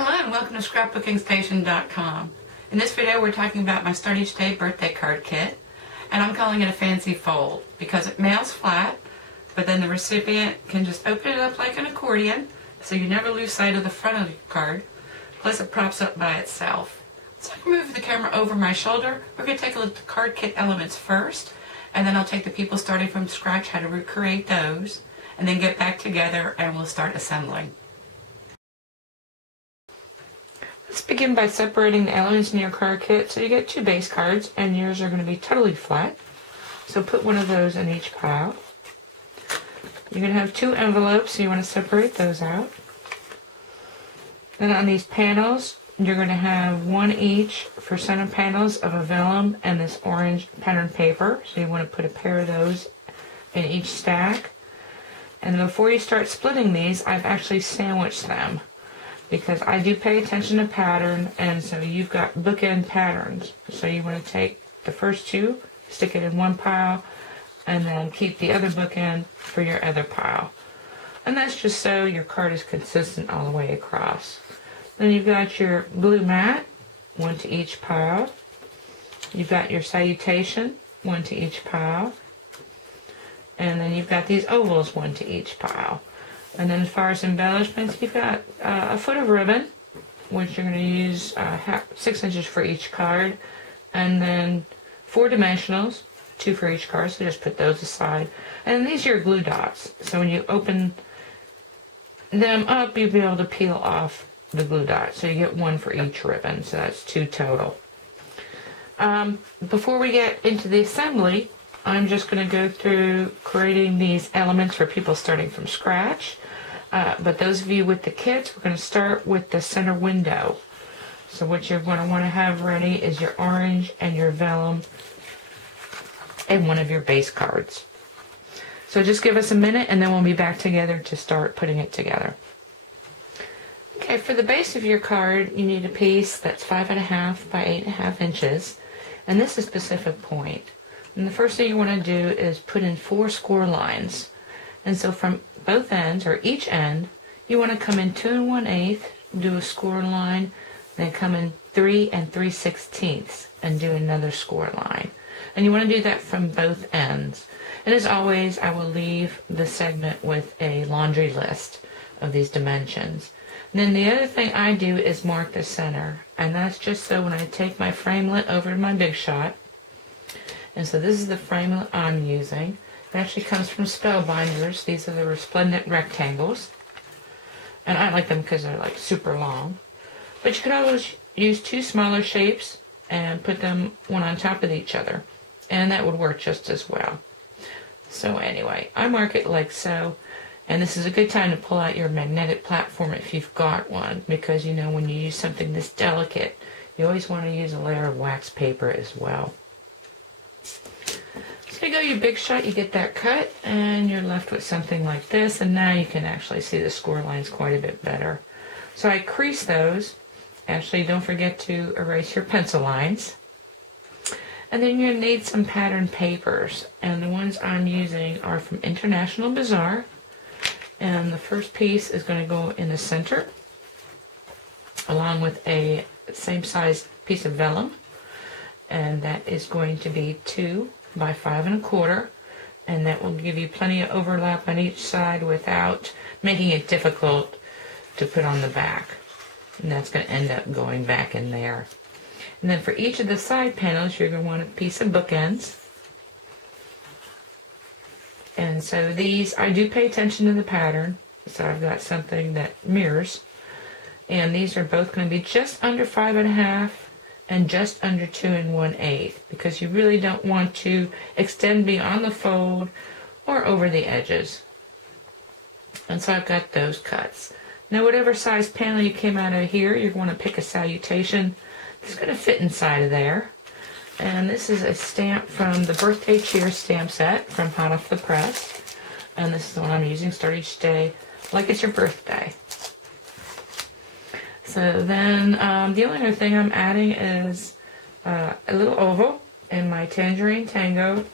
Hello and welcome to scrapbookingstation.com. In this video we're talking about my Start Each Day birthday card kit, and I'm calling it a fancy fold because it mails flat, but then the recipient can just open it up like an accordion so you never lose sight of the front of your card, plus it props up by itself. So I can move the camera over my shoulder. We're going to take a look at the card kit elements first, and then I'll take the people starting from scratch, how to recreate those, and then get back together and we'll start assembling. Let's begin by separating the elements in your card kit. So you get two base cards, and yours are going to be totally flat. So put one of those in each pile. You're going to have two envelopes, so you want to separate those out. Then on these panels, you're going to have one each for center panels of a vellum and this orange pattern paper. So you want to put a pair of those in each stack. And before you start splitting these, I've actually sandwiched them, because I do pay attention to pattern, and so you've got bookend patterns. So you want to take the first two, stick it in one pile, and then keep the other bookend for your other pile. And that's just so your card is consistent all the way across. Then you've got your blue mat, one to each pile. You've got your salutation, one to each pile. And then you've got these ovals, one to each pile. And then as far as embellishments, you've got a foot of ribbon, which you're going to use 6 inches for each card, and then 4 dimensionals, 2 for each card, so just put those aside. And these are your glue dots, so when you open them up, you'll be able to peel off the glue dot. So you get 1 for each ribbon, so that's 2 total. Before we get into the assembly, I'm just going to go through creating these elements for people starting from scratch. But those of you with the kits, we're going to start with the center window. So what you're going to want to have ready is your orange and your vellum and one of your base cards. So just give us a minute and then we'll be back together to start putting it together. Okay, for the base of your card, you need a piece that's 5.5 by 8.5 inches. And this is specific point. And the first thing you want to do is put in 4 score lines. And so from both ends, or each end, you want to come in 2 1/8, do a score line, then come in 3 3/16 and do another score line. And you want to do that from both ends. And as always, I will leave the segment with a laundry list of these dimensions. And then the other thing I do is mark the center. And that's just so when I take my framelit over to my Big Shot, and so this is the framelit I'm using. It actually comes from Spellbinders. These are the resplendent rectangles. And I like them because they're like super long. But you could always use 2 smaller shapes and put them one on top of each other. And that would work just as well. So anyway, I mark it like so. And this is a good time to pull out your magnetic platform if you've got one. Because you know when you use something this delicate, you always want to use a layer of wax paper as well. So you go your Big Shot, you get that cut, and you're left with something like this, and now you can actually see the score lines quite a bit better. So I crease those. Actually, don't forget to erase your pencil lines. And then you're going to need some pattern papers, and the ones I'm using are from International Bazaar. And the first piece is going to go in the center, along with a same size piece of vellum, and that is going to be 2 by 5 1/4, and that will give you plenty of overlap on each side without making it difficult to put on the back. And that's going to end up going back in there. And then for each of the side panels, you're going to want a piece of bookends. And so these, I do pay attention to the pattern, so I've got something that mirrors. And these are both going to be just under 5.5 and just under 2 1/8, because you really don't want to extend beyond the fold or over the edges. And so I've got those cuts. Now whatever size panel you came out of here, you're going to pick a salutation that's going to fit inside of there. And this is a stamp from the Birthday Cheer stamp set from Hot Off the Press. And this is the one I'm using, Start Each Day Like It's Your Birthday. So then the only other thing I'm adding is a little oval in my Tangerine Tango,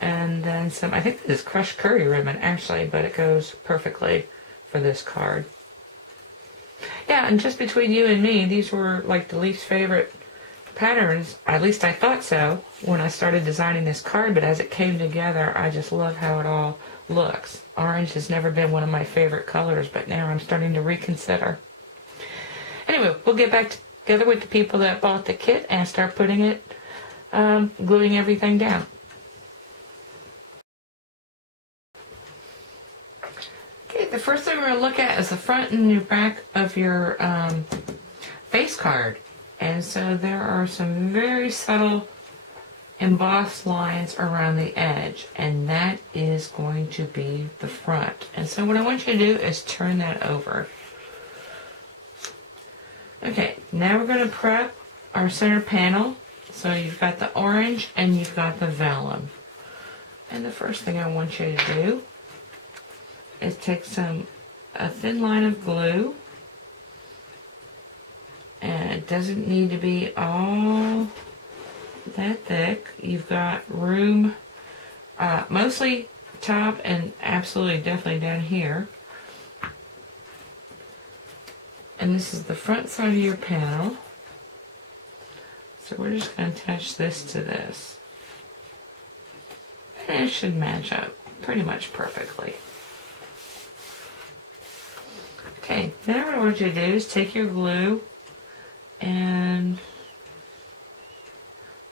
and then some, I think this is crushed curry ribbon actually, but it goes perfectly for this card. Yeah, and just between you and me, these were like the least favorite patterns. At least I thought so when I started designing this card, but as it came together, I just love how it all looks. Orange has never been one of my favorite colors, but now I'm starting to reconsider. Anyway, we'll get back together with the people that bought the kit and start putting it, gluing everything down. Okay, the first thing we're going to look at is the front and the back of your face card. And so there are some very subtle embossed lines around the edge, and that is going to be the front. And so what I want you to do is turn that over. Okay, now we're going to prep our center panel. So you've got the orange and you've got the vellum. And the first thing I want you to do is take a thin line of glue, and it doesn't need to be all that thick. You've got room, mostly top and absolutely definitely down here. And this is the front side of your panel. So we're just going to attach this to this. And it should match up pretty much perfectly. Okay, now what I want you to do is take your glue and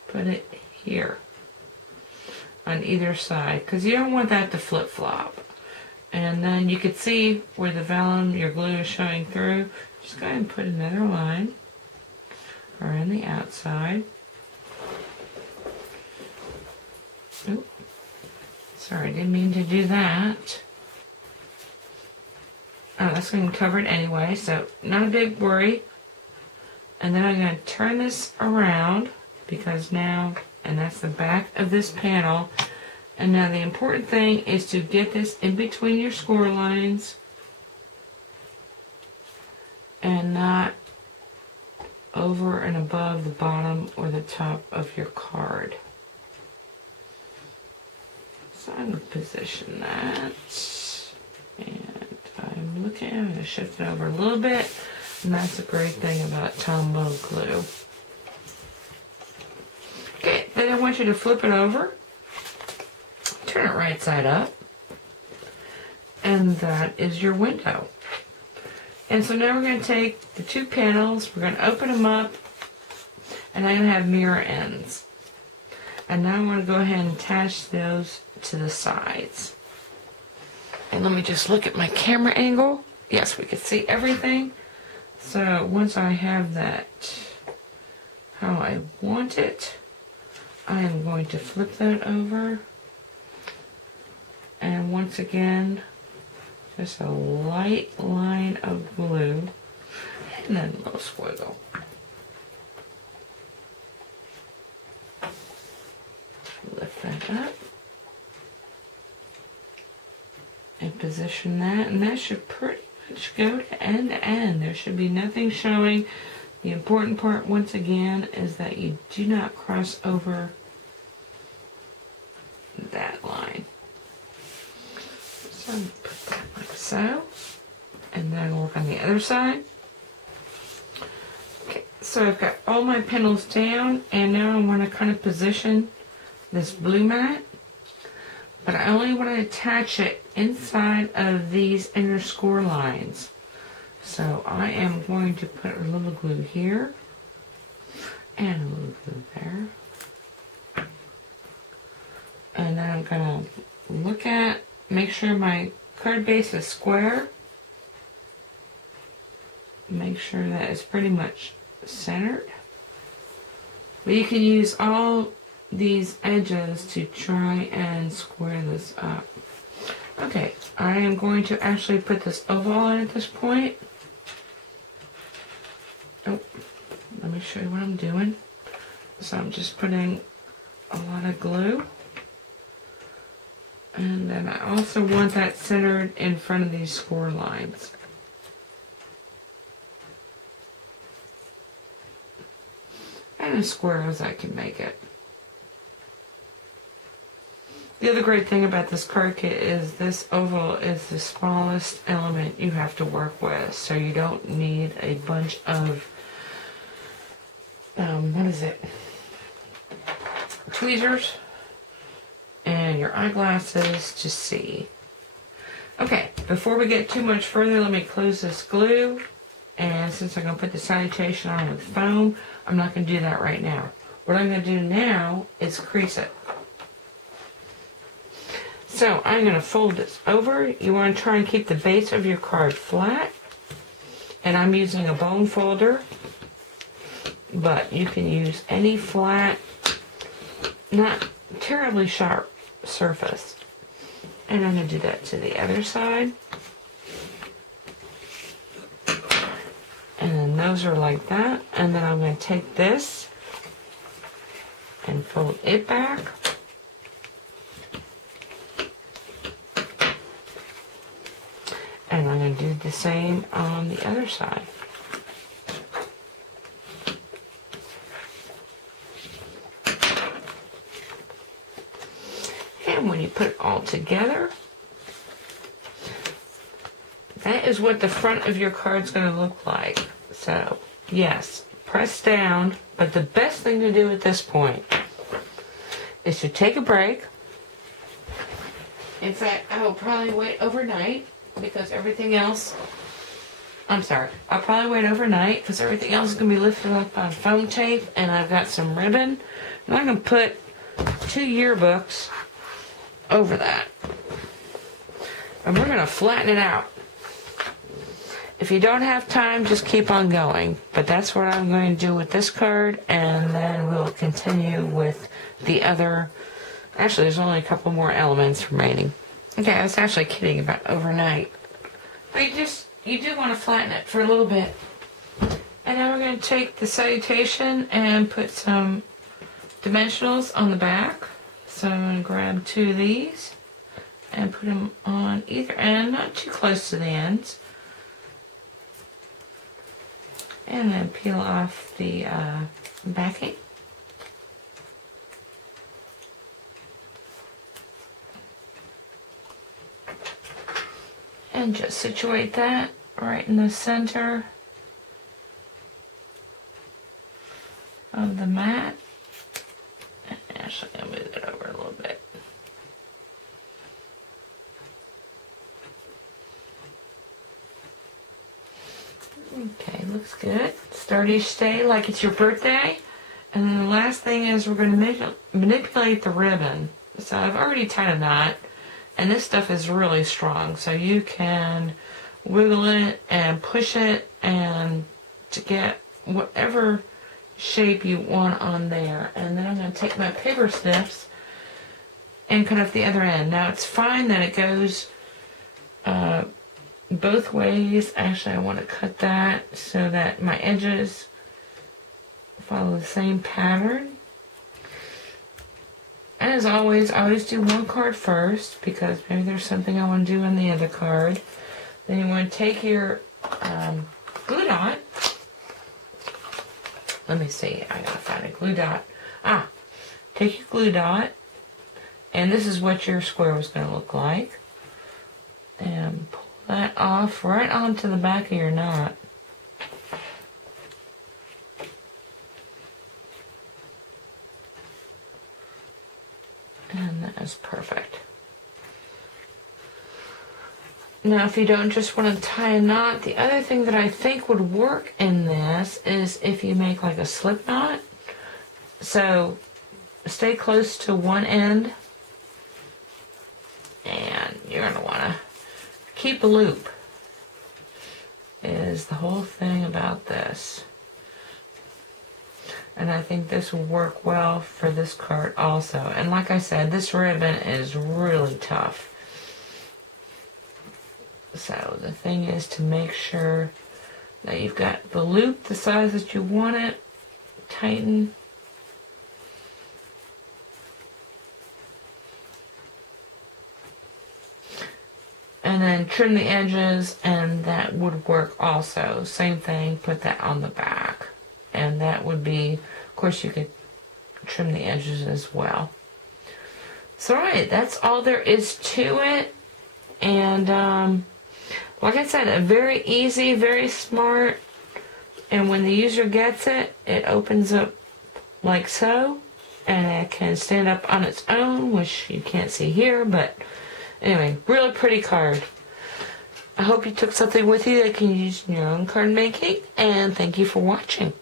put it here on either side, because you don't want that to flip-flop. And then you can see where the vellum, your glue is showing through. Just go ahead and put another line around the outside. Oop. Sorry, I didn't mean to do that. Oh, that's going to cover it anyway, so not a big worry. And then I'm going to turn this around, because now, and that's the back of this panel. And now the important thing is to get this in between your score lines and not over and above the bottom or the top of your card. So I'm going to position that, and I'm going to shift it over a little bit, and that's a great thing about Tombow glue. Okay, then I want you to flip it over, turn it right side up, and that is your window. And so now we're going to take the two panels, we're going to open them up, and I'm going to have mirror ends. And now I want to go ahead and attach those to the sides. And let me just look at my camera angle. Yes, we can see everything. So once I have that how I want it, I am going to flip that over. And once again, just a light line of glue, and then a little squiggle. Lift that up and position that, and that should pretty much go to end. There should be nothing showing. The important part, once again, is that you do not cross over that line. So put that like so, and then work on the other side. Okay, so I've got all my panels down, and now I want to kind of position this blue mat, but I only want to attach it inside of these inner score lines. So I am going to put a little glue here and a little glue there, and then I'm going to look at, make sure my card base is square. Make sure that it's pretty much centered. But you can use all these edges to try and square this up. Okay, I am going to actually put this oval on at this point. Oh, let me show you what I'm doing. So I'm just putting a lot of glue. And then I also want that centered in front of these score lines. And as square as I can make it. The other great thing about this card kit is this oval is the smallest element you have to work with, so you don't need a bunch of, what is it, tweezers and your eyeglasses to see. Okay, before we get too much further, let me close this glue, and since I'm going to put the Salutation on with foam, I'm not going to do that right now. What I'm going to do now is crease it. So I'm going to fold this over. You want to try and keep the base of your card flat. And I'm using a bone folder. But you can use any flat, not terribly sharp surface. And I'm going to do that to the other side. And then those are like that. And then I'm going to take this and fold it back. And I'm going to do the same on the other side. And when you put it all together, that is what the front of your card's going to look like. So, yes, press down, but the best thing to do at this point is to take a break. In fact, I will probably wait overnight. Because everything else, I'll probably wait overnight because everything else is going to be lifted up on foam tape, and I've got some ribbon, and I'm going to put 2 yearbooks over that. And we're going to flatten it out. If you don't have time, just keep on going. But that's what I'm going to do with this card, and then we'll continue with the other. Actually, there's only a couple more elements remaining. Okay, I was actually kidding about overnight. But you do want to flatten it for a little bit. And now we're going to take the Salutation and put some dimensionals on the back. So I'm going to grab 2 of these and put them on either end, not too close to the ends. And then peel off the backing. And just situate that right in the center of the mat. And actually, I'll move it over a little bit. Okay, looks good. Sturdy stay like it's your birthday. And then the last thing is we're going to manipulate the ribbon. So I've already tied a knot. And this stuff is really strong, so you can wiggle it and push it and to get whatever shape you want on there. And then I'm going to take my paper snips and cut off the other end. Now it's fine that it goes both ways. Actually, I want to cut that so that my edges follow the same pattern. As always, I always do one card first because maybe there's something I want to do on the other card. Then you want to take your glue dot. Let me see. I gotta find a glue dot. Take your glue dot, and this is what your square was going to look like. And pull that off right onto the back of your knot. And that is perfect. Now, if you don't just want to tie a knot, the other thing that I think would work in this is if you make like a slip knot. So, stay close to one end. And you're going to want to keep a loop. Is the whole thing about this. And I think this will work well for this card also. And like I said, this ribbon is really tough. So the thing is to make sure that you've got the loop the size that you want it. Tighten. And then trim the edges, and that would work also. Same thing, put that on the back. And that would be, of course, you could trim the edges as well. So alright, that's all there is to it. And like I said, a very easy, very smart, and when the user gets it, it opens up like so, and it can stand up on its own, which you can't see here, but anyway, really pretty card. I hope you took something with you that you can use in your own card making, and thank you for watching.